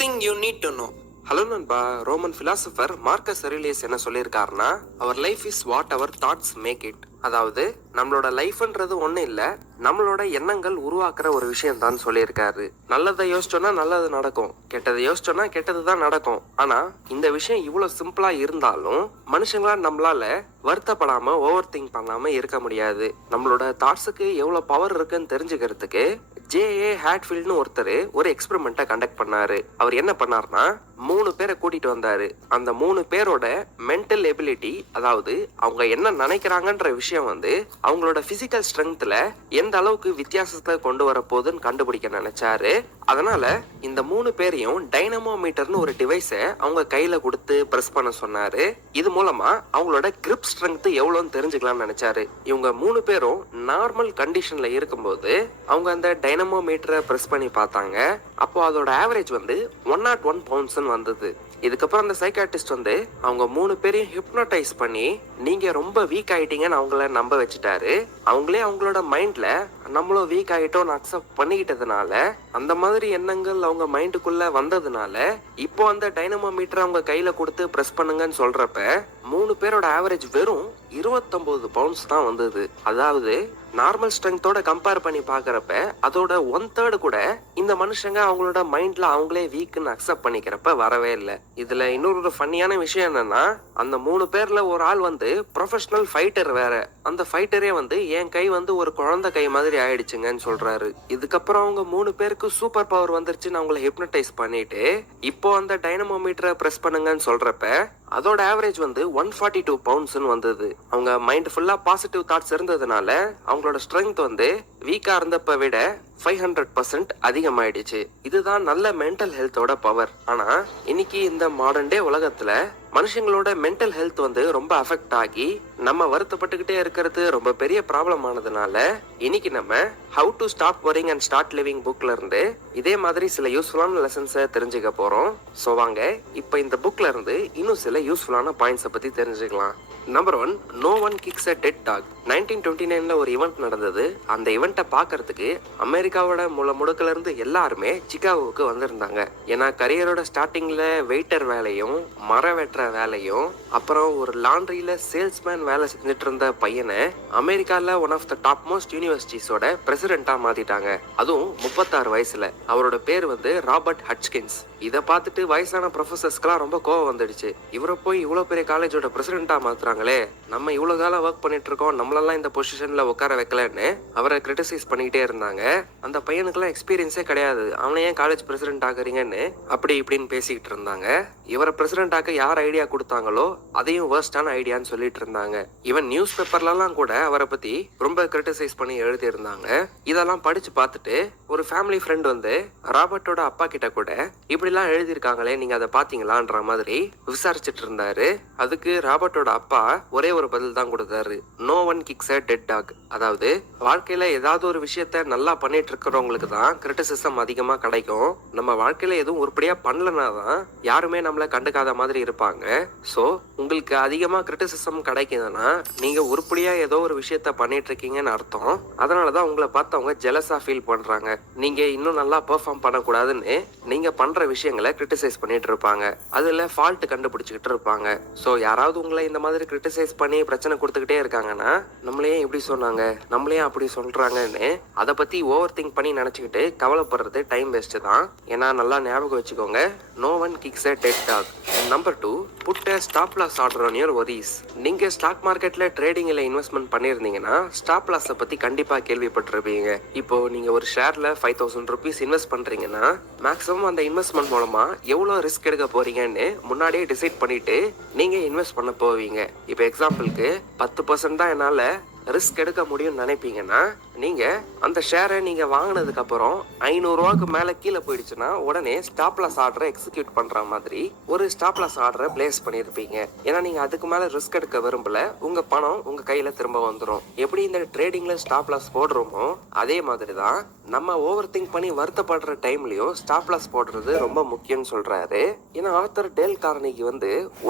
thing you need to know. Hello நண்பா, Roman philosopher Marcus Aurelius என்ன சொல்லியிருக்காருன்னா, our life is what our thoughts make it. அதாவது நம்மளோட லைஃப்ன்றது ஒண்ணு இல்ல, நம்மளோட எண்ணங்கள் உருவாக்குற ஒரு விஷயம் தான் சொல்லியிருக்காரு. நல்லதை யோசிச்சோன்னா நல்லது நடக்கும், கெட்டதை யோசிச்சோன்னா கெட்டது தான் நடக்கும். ஆனா இந்த விஷயம் இவ்வளவு சிம்பிளா இருந்தாலும் மனுஷங்களா நம்மளால வருத்தப்படாம ஓவர் திங்க் பண்ணாம இருக்க முடியாது. நம்மளோட தாட்ஸுக்கு எவ்வளவு பவர் இருக்குன்னு தெரிஞ்சுக்கிறதுக்கு J.A. ஹேட்ஃபீல்ட்னு ஒருத்தர் ஒரு எக்ஸ்பெரிமெண்ட்டை கண்டக்ட் பண்ணாரு. அவர் என்ன பண்ணாருன்னா, 3 பேரை கூட்டிட்டு வந்தாரு. அந்த 3 பேரோட மென்டல் எபிலிட்டி, அதாவது அவங்க என்ன நினைக்கிறாங்கன்ற விஷயம் அவங்களோட பிசிக்கல் ஸ்ட்ரென்த்ல எந்த அளவுக்கு வித்தியாசத்தை கொண்டு வர போகுதுன்னு கண்டுபிடிக்க நினைச்சாரு. அதனால இந்த 3 பேரையும் டைனமோமீட்டர்னு ஒரு டிவைஸை அவங்க கையில கொடுத்து பிரஸ் பண்ண சொன்னாரு. இது மூலமா அவங்களோட கிரிப் ஸ்ட்ரென்த் எவ்வளோன்னு தெரிஞ்சுக்கலாம்னு நினைச்சாரு. இவங்க 3 பேரும் நார்மல் கண்டிஷன்ல இருக்கும்போது அவங்க அந்த டைனமோமீட்டரை பிரஸ் பண்ணி பார்த்தாங்க. அப்போ அதோட ஆவரேஜ் 101 பவுண்ட்ஸ் வந்தது. இதுக்கப்புறம் அந்த சைக்காட்ரிஸ்ட் அவங்க 3 பேரையும் ஹிப்னோடைஸ் பண்ணி நீங்க ரொம்ப வீக் ஆயிட்டீங்கன்னு அவங்கள நம்ப வச்சுட்டாரு. அவங்களே அவங்களோட மைண்ட்ல நம்மளும் வீக் ஆயிட்டோம்னு அக்செப்ட் பண்ணிக்கிட்டதுனால, அந்த மாதிரி எண்ணங்கள் அவங்க மைண்டுக்குள்ள வந்ததுனால, இப்போ அந்த டைனமோமீட்டர் அவங்க கையில கொடுத்து பிரஸ் பண்ணுங்கன்னு சொல்றப்ப 3 பேரோட ஆவரேஜ் வெறும் 29 பவுண்ட்ஸ் தான் வந்தது. அதாவது நார்மல் ஸ்ட்ரென்த்தோட கம்பேர் பண்ணி பாக்குறப்ப அதோட 1/3 கூட இந்த மனுஷங்க அவங்களோட மைண்ட்ல அவங்களே வீக்னு அக்செப்ட் பண்ணிக்கிறப்ப வரவே இல்லை. இதுல இன்னொரு ஃபன்னியான விஷயம் என்னன்னா, அந்த 3 பேர்ல ஒரு ஆள் ப்ரொஃபஷனல் ஃபைட்டர் வேற. அந்த ஃபைட்டரே என் கை ஒரு குழந்தை கை மாதிரி ஆயிடுச்சுங்கன்னு சொல்றாரு. இதுக்கப்புறம் அவங்க 3 பேருக்கு சூப்பர் பவர் வந்துருச்சுன்னு அவங்களை ஹிப்னடைஸ் பண்ணிட்டு இப்போ அந்த டைனமோமீட்டரை பிரஸ் பண்ணுங்கன்னு சொல்றப்ப அதோட ஆவரேஜ் 142 பவுண்ட்ஸ் வந்தது. அவங்க மைண்ட் ஃபுல்லா பாசிட்டிவ் தாட்ஸ் இருந்ததுனால அவங்களோட ஸ்ட்ரென்த் வீக்கா இருந்தப்ப விட 500% அதிகமாயிடுச்சு. இதுதான் நல்ல மென்டல் ஹெல்த்தோட பவர். ஆனா இன்னைக்கு இந்த மாடர்ன் டே உலகத்துல மனுஷங்களோட மென்டல் ஹெல்த் ரொம்ப அஃபெக்ட் ஆகி நம்ம வருத்தப்பட்டுக்கிட்டே இருக்கிறது ரொம்ப பெரிய ப்ராப்ளம் ஆனதுனால இன்னைக்கு நம்ம how to stop worrying and start living புக்ல இருந்து இதே மாதிரி சில யூஸ்ஃபுல்லான லெசன்ஸை தெரிஞ்சுக்க போறோம். ஸோ வாங்க இப்போ இந்த புக்ல இருந்து இன்னும் சில யூஸ்ஃபுல்லான பாயிண்ட்ஸை பத்தி தெரிஞ்சுக்கலாம். Number 1, no one kicks a dead talk. 1929ல ஒரு ஈவெண்ட் நடந்தது. அந்த ஈவெண்ட்டை பார்க்கறதுக்கு அமெரிக்காவோட முடுக்கல இருந்து எல்லாருமே சிகாகோவுக்கு வந்திருந்தாங்க. ஏன்னா கரியரோட ஸ்டார்டிங்ல வெயிட்டர் வேலையும் மர வெட்டுற வேலையும் அப்புறம் ஒரு லாண்ட்ரியில சேல்ஸ்மேன் வேலை செஞ்சுட்டு இருந்த பையனை அமெரிக்கால one of the top most யூனிவர்சிட்டிஸோட பிரசிடென்டா மாத்திட்டாங்க. அதுவும் 36 வயசுல. அவரோட பேர் ராபர்ட் ஹட்ச்கின்ஸ். இதை பார்த்துட்டு வயசான ப்ரொஃபசர்ஸ்க்கெல்லாம் ரொம்ப கோவம் வந்துடுச்சு. இவரை போய் இவ்வளவு பெரிய காலேஜோட பிரசிடென்டா மாத்துறாங்களே, நம்ம இவ்வளவு காலம் ஒர்க் பண்ணிட்டு இருக்கோம், நம்மளெல்லாம் இந்த பொசிஷன்ல உட்கார வைக்கலன்னு அவரை கிரிட்டிசைஸ் பண்ணிக்கிட்டே இருந்தாங்க. அந்த பையனுக்குலாம் எக்ஸ்பீரியன்ஸே கிடையாது, அவனை ஏன் காலேஜ் பிரசிடென்ட் ஆகுறீங்கன்னு அப்படி இப்படின்னு பேசிக்கிட்டு இருந்தாங்க. இவரை பிரசிடென்ட் ஆக்க யார் ஐடியா கொடுத்தாங்களோ அதையும் வேர்ஸ்டான ஐடியான்னு சொல்லிட்டு இருந்தாங்க. ஈவன் நியூஸ் பேப்பர்லாம் கூட அவரை பத்தி ரொம்ப கிரிட்டிசைஸ் பண்ணி எழுதி இருந்தாங்க. இதெல்லாம் படிச்சு பார்த்துட்டு ஒரு ஃபேமிலி ஃப்ரெண்ட் ராபர்ட்டோட அப்பா கிட்ட கூட இப்படிலாம் எழுதியிருக்காங்களே, நீங்க அதை பாத்தீங்களான்ற மாதிரி விசாரிச்சுட்டு இருந்தாரு. அதுக்கு ராபர்ட்டோட அப்பா ஒரே ஒரு பதில் தான் கொடுத்தாரு, no one kicks a dead talk. அதாவது வாழ்க்கையில ஏதாவது ஒரு விஷயத்த நல்லா பண்ணிட்டு இருக்கிறவங்களுக்கு தான் கிரிட்டிசிசம் அதிகமா கிடைக்கும். நம்ம வாழ்க்கையில எதுவும் உருப்படியா பண்ணலனா தான் யாருமே நம்மள கண்டுக்காத மாதிரி இருப்பாங்க. சோ உங்களுக்கு அதிகமா கிரிட்டிசிசம் கிடைக்குதுன்னா நீங்க உருப்படியா ஏதோ ஒரு விஷயத்த பண்ணிட்டு இருக்கீங்கன்னு அர்த்தம். அதனாலதான் உங்களை பார்த்து அவங்க ஜெலஸா ஃபீல் பண்றாங்க. நீங்க இன்னும் நல்லா பெர்ஃபார்ம் பண்ணக்கூடாதுன்னு நீங்க பண்ற விஷயங்களை கிரிட்டிசைஸ் பண்ணிட்டு இருப்பாங்க. அதுல ஃபால்ட் கண்டுபிடிச்சுக்கிட்டு இருப்பாங்க. சோ யாராவது உங்களை இந்த மாதிரி கிரிட்டிசைஸ் பண்ணி பிரச்சனை கொடுத்துக்கிட்டே இருக்காங்கன்னா நம்மளே இப்படி சொன்னாங்க, நம்மளே அப்படி சொல்றாங்கன்னு அதை பத்தி ஓவர் திங்க் பண்ணி நினைச்சுக்கிட்டு கவலைப்படுறது டைம் வேஸ்ட் தான். ஏன்னா நல்லா ஞாபகம் வச்சுக்கோங்க, no one kicks a dead dog. Number 2, put a stop loss order on your worries. நீங்க ஸ்டாக் மார்க்கெட்ல ட்ரேடிங்ல இன்வெஸ்ட்மெண்ட் பண்ணிருந்தீங்கன்னா ஸ்டாப் லாஸை பத்தி கண்டிப்பா கேள்விப்பட்டிருப்பீங்க. இப்போ நீங்க ஒரு ஷேர்ல 5000 rupees இன்வெஸ்ட் பண்றீங்கன்னா மேக்ஸிமம் அந்த இன்வெஸ்ட்மெண்ட் மூலமா எவ்வளவு ரிஸ்க் எடுக்க போறீங்கன்னு முன்னாடியே டிசைட் பண்ணிட்டு நீங்க இன்வெஸ்ட் பண்ண போவீங்க. இப்போ எக்ஸாம்பிளுக்கு 10% தான் என்னால ரிஸ்க் எடுக்க முடியும்னு நினைப்பீங்கன்னா நீங்க அந்த ஷேரை நீங்க வாங்கினதுக்கு அப்புறம் 500 ரூபாய்க்கு மேல கீழே போயிடுச்சுன்னா உடனே ஸ்டாப் லாஸ் ஆர்டரை எக்ஸிக்யூட் பண்ற மாதிரி ஒரு ஸ்டாப் லாஸ் ஆர்டரை பிளேஸ் பண்ணிருப்பீங்க. ஏன்னா நீங்க அதுக்கு மேல ரிஸ்க் எடுக்க விரும்பல, உங்க பணம் உங்க கையில திரும்ப வந்துடும். எப்படி இந்த ட்ரேடிங்ல ஸ்டாப் லாஸ் போடுறோமோ அதே மாதிரிதான் நம்ம ஓவர் திங்க் பண்ணி வருத்தப்படுற டைம்லயும் ஸ்டாப் லாஸ் போடுறது ரொம்ப முக்கியம்னு சொல்றாரு. ஏன்னா ஆத்தர் டேல் கார்னிகி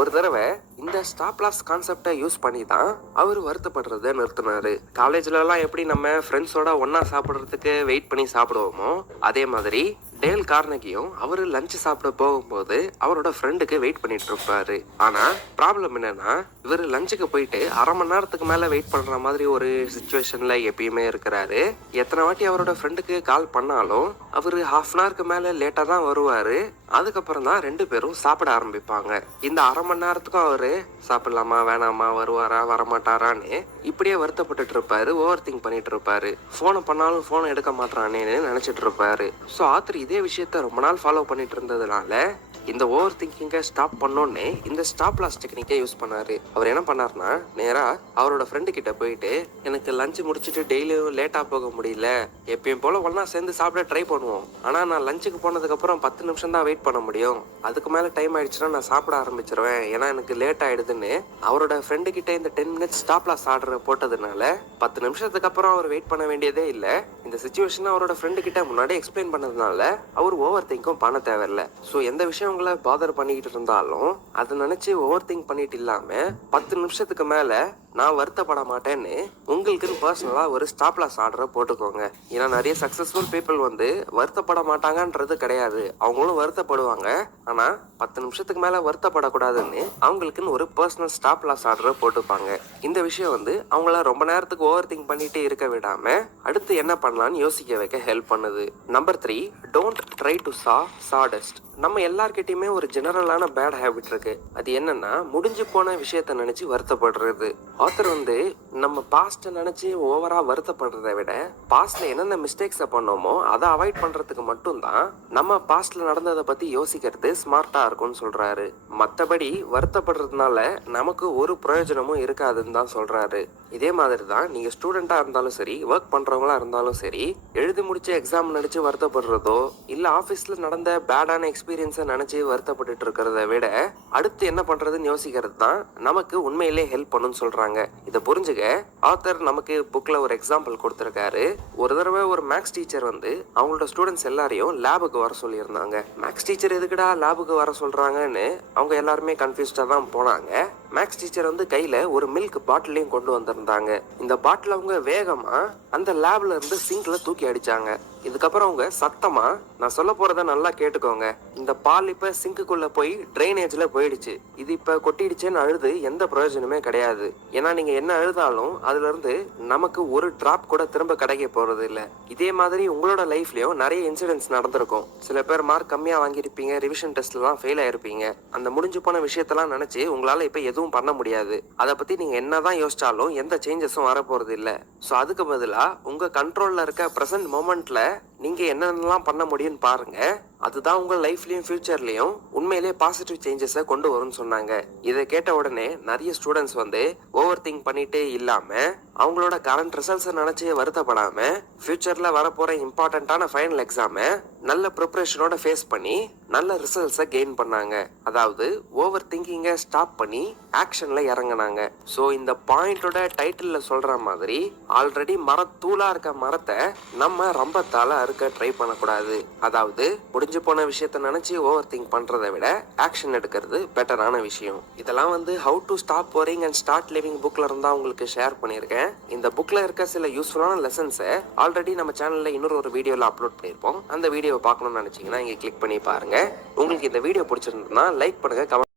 ஒரு தடவை இந்த ஸ்டாப் லாஸ் கான்செப்டை யூஸ் பண்ணி தான் அவர் வருத்தப்படுறதை நிறுத்தினாரு. காலேஜ்ல எல்லாம் எப்படி நம்ம ஃப்ரெண்ட்ஸோட ஒன்னா சாப்பிடுறதுக்கு வெயிட் பண்ணி சாப்பிடுவோமோ அதே மாதிரி டேல் கார்னகியும் அவரு லஞ்ச் சாப்பிட போகும்போது அவரோட ஃப்ரெண்டுக்கு வெயிட் பண்ணிட்டு இருப்பாரு. ஆனா ப்ராப்ளம் என்னன்னா, இவரு லஞ்சுக்கு போயிட்டு அரை மணி நேரத்துக்கு மேல வெயிட் பண்ற மாதிரி ஒரு சுச்சுவேஷன்ல எப்பயுமே இருக்கிறாரு. எத்தனை வாட்டி அவரோட ஃப்ரெண்டுக்கு கால் பண்ணாலும் அவரு ஹாஃப் அன் ஹவருக்கு மேல லேட்டா தான் வருவாரு. அதுக்கப்புறம் தான் ரெண்டு பேரும் சாப்பிட ஆரம்பிப்பாங்க. இந்த அரை மணி நேரத்துக்கும் அவரு சாப்பிடலாமா வேணாமா, வருவாரா வரமாட்டாரான்னு இப்படியே வருத்தப்பட்டுட்டு இருப்பாரு, ஓவர் திங்க் பண்ணிட்டு இருப்பாரு. போனை பண்ணாலும் போனை எடுக்க மாட்டானேன்னு நினைச்சிட்டு இருப்பாரு. ஸோ ஆத்தர் இதே விஷயத்த ரொம்ப நாள் ஃபாலோ பண்ணிட்டு இருந்ததுனால இந்த ஓவர் திங்கிங்கை ஸ்டாப் பண்ணோன்னே இந்த ஸ்டாப் லாஸ் டெக்னிக்கை யூஸ் பண்ணாரு. அவர் என்ன பண்ணாருன்னா, நேரா அவரோட ஃப்ரெண்டு கிட்ட போயிட்டு, எனக்கு லஞ்ச் முடிச்சுட்டு டெய்லியும் லேட்டா போக முடியல, எப்பயும் போல ஒன்னா சேர்ந்து சாப்பிட ட்ரை பண்ணுவோம், ஆனா நான் லஞ்சுக்கு போனதுக்கு அப்புறம் 10 நிமிஷம் தான் வெயிட் பண்ண முடியும், அதுக்கு மேல டைம் ஆயிடுச்சுன்னா நான் சாப்பிட ஆரம்பிச்சிருவேன், ஏன்னா எனக்கு லேட் ஆயிடுதுன்னு அவரோட ஃப்ரெண்டு கிட்ட இந்த 10 மினிட்ஸ் ஸ்டாப் லாஸ் ஆர்டர் போட்டதுனால 10 நிமிஷத்துக்கு அப்புறம் அவர் வெயிட் பண்ண வேண்டியதே இல்லை. இந்த சுச்சுவேஷன் அவரோட ஃப்ரெண்டு கிட்ட முன்னாடி எக்ஸ்பிளைன் பண்ணதுனால அவர் ஓவர் திங்கும் பண்ண தேவையில்லை. ஸோ எந்த விஷயம் உங்களை பாதர் பண்ணிக்கிட்டு இருந்தாலும் அதை நினைச்சு ஓவர் திங்க் பண்ணிட்டு இல்லாம 10 நிமிஷத்துக்கு மேல நான் வருத்தப்பட மாட்டேன்னு உங்களுக்குன்னு பர்சனலா ஒரு ஸ்டாப் லாஸ் ஆர்டரை போட்டுக்கோங்க. ஏன்னா நிறைய சக்சஸ்ஃபுல் பீப்புள் வந்து வருத்தப்பட மாட்டாங்கன்றது கிடையாது, அவங்களும் வருத்தப்படுவாங்க. ஆனா 10 நிமிஷத்துக்கு மேல வருத்தப்படக்கூடாதுன்னு அவங்களுக்குன்னு ஒரு பர்சனல் ஸ்டாப் லாஸ் ஆர்டரை போட்டுப்பாங்க. இந்த விஷயம் வந்து அவங்கள ரொம்ப நேரத்துக்கு ஓவர் திங்க் பண்ணிட்டு இருக்க விடாம அடுத்து என்ன பண்ணலாம்னு யோசிக்க வைக்க ஹெல்ப் பண்ணுது. Number 3, don't try to saddest. நம்ம எல்லார்கிட்டயுமே ஒரு ஜெனரலான பேட் ஹேபிட் இருக்கு. அது என்னன்னா, முடிஞ்சு போன விஷயத்த நினைச்சு வருத்தப்படுறது. ஆத்தர் வந்து நம்ம பாஸ்ட நினைச்சு ஓவரா வருத்தப்படுறதை விட பாஸ்ட்ல என்னென்ன மிஸ்டேக்ஸை பண்ணோமோ அதை அவாய்ட் பண்றதுக்கு மட்டும்தான் நம்ம பாஸ்ட்ல நடந்ததை பத்தி யோசிக்கிறது ஸ்மார்ட்டா இருக்கும்னு சொல்றாரு. மத்தபடி வருத்தப்படுறதுனால நமக்கு ஒரு பிரயோஜனமும் இருக்காதுன்னு தான் சொல்றாரு. இதே மாதிரி தான் நீங்க ஸ்டூடெண்டா இருந்தாலும் சரி, ஒர்க் பண்றவங்களா இருந்தாலும் சரி, எழுதி முடிச்ச எக்ஸாம் நினைச்சு வருத்தப்படுறதோ இல்ல ஆபீஸ்ல நடந்த பேடான எக்ஸ்பீரியன்ஸை நினைச்சு வருத்தப்பட்டு இருக்கிறத விட அடுத்து என்ன பண்றதுன்னு யோசிக்கிறது தான் நமக்கு உண்மையிலே ஹெல்ப் பண்ணுன்னு சொல்றாங்க. இதை புரிஞ்சுக்க ஆத்தர் நமக்கு புக்ல ஒரு எக்ஸாம்பிள் கொடுத்திருக்காரு. ஒரு தடவை ஒரு மேக்ஸ் டீச்சர் வந்து அவங்களோட ஸ்டூடெண்ட்ஸ் எல்லாரையும் லேபுக்கு வர சொல்லியிருந்தாங்க. மேக்ஸ் டீச்சர் எதுக்குடா லேபுக்கு வர சொல்றாங்கன்னு அவங்க எல்லாருமே கன்ஃபியூஸ்டா தான் போனாங்க. மேக்ஸ் டீச்சர் வந்து கையில ஒரு மில்க் பாட்டிலையும் கொண்டு வந்திருந்தாங்க. இந்த பாட்டில் அவங்க வேகமா அந்த லேப்ல இருந்து சிங்க்ல தூக்கி அடிச்சாங்க. இதுக்கப்புறம் அவங்க சத்தமா, நான் சொல்ல போறத நல்லா கேட்டுக்கோங்க, இந்த பால் இப்ப சிங்குக்குள்ள போய் ட்ரைனேஜ்ல போயிடுச்சு, இது இப்ப கொட்டிடுச்சுன்னு அழுது எந்த பிரயோஜனமே கிடையாது. ஏன்னா நீங்க என்ன அழுதாலும் அதுல இருந்து நமக்கு ஒரு டிராப் கூட திரும்ப கிடைக்க போறது இல்ல. இதே மாதிரி உங்களோட லைஃப்லயும் நிறைய இன்சிடென்ட்ஸ் நடந்திருக்கும். சில பேர் மார்க் கம்மியா வாங்கியிருப்பீங்க, ரிவிஷன் டெஸ்ட்ல எல்லாம் ஃபெயில் ஆயிருப்பீங்க. அந்த முடிஞ்சு போன விஷயத்தெல்லாம் நினைச்சு உங்களால இப்ப எதுவும் பண்ண முடியாது. அதை பத்தி நீங்க என்னதான் யோசிச்சாலும் எந்த சேஞ்சஸும் வர போறது இல்ல. சோ அதுக்கு பதிலா உங்க கண்ட்ரோல்ல இருக்க பிரசன்ட் மொமெண்ட்ல நீங்க என்னென்னலாம் பண்ண முடியும்னு பாருங்க. அதுதான் உங்க லைஃப்லயும் ஃபியூச்சர்லயும் உண்மையிலேயே பாசிட்டிவ் சேஞ்சஸை கொண்டு வரும்னு சொன்னாங்க. இதை கேட்ட உடனே நிறைய ஸ்டூடெண்ட்ஸ் வந்து ஓவர் திங்க் பண்ணிட்டே இல்லாம அவங்களோட கரண்ட் ரிசல்ட்ஸை நினைச்சு வருத்தப்படாம ஃபியூச்சர்ல வரப்போற இம்பார்ட்டன்டான ஃபைனல் எக்ஸாமை நல்ல ப்ரிப்பரேஷனோட ஃபேஸ் பண்ணி நல்ல ரிசல்ட்ஸை கெயின் பண்ணாங்க. அதாவது ஓவர் திங்கிங்கை ஸ்டாப் பண்ணி ஆக்ஷன்ல இறங்கினாங்க. ஸோ இந்த பாயிண்டோட டைட்டில்ல சொல்ற மாதிரி ஆல்ரெடி மரத்தூளா இருக்க மரத்தை நம்ம ரம்பத்தால அறுக்க ட்ரை பண்ணக்கூடாது. அதாவது முடிஞ்சு போன விஷயத்த நினைச்சு ஓவர் திங்க் பண்றதை விட ஆக்ஷன் எடுக்கிறது பெட்டரான விஷயம். இதெல்லாம் வந்து how to stop worrying and start living புக்ல இருந்தா உங்களுக்கு ஷேர் பண்ணியிருக்கேன். இந்த புக்ல இருக்க சில யூஸ்ஃபுல்லான லெசன்ஸை ஆல்ரெடி நம்ம சேனல்ல இன்னொரு வீடியோல அப்லோட் பண்ணியிருப்போம். அந்த வீடியோவை பார்க்கணும்னு நினைச்சீங்கன்னா இங்க கிளிக் பண்ணி பாருங்க. உங்களுக்கு இந்த வீடியோ பிடிச்சிருந்ததுன்னா லைக் பண்ணுங்க, கமெண்ட்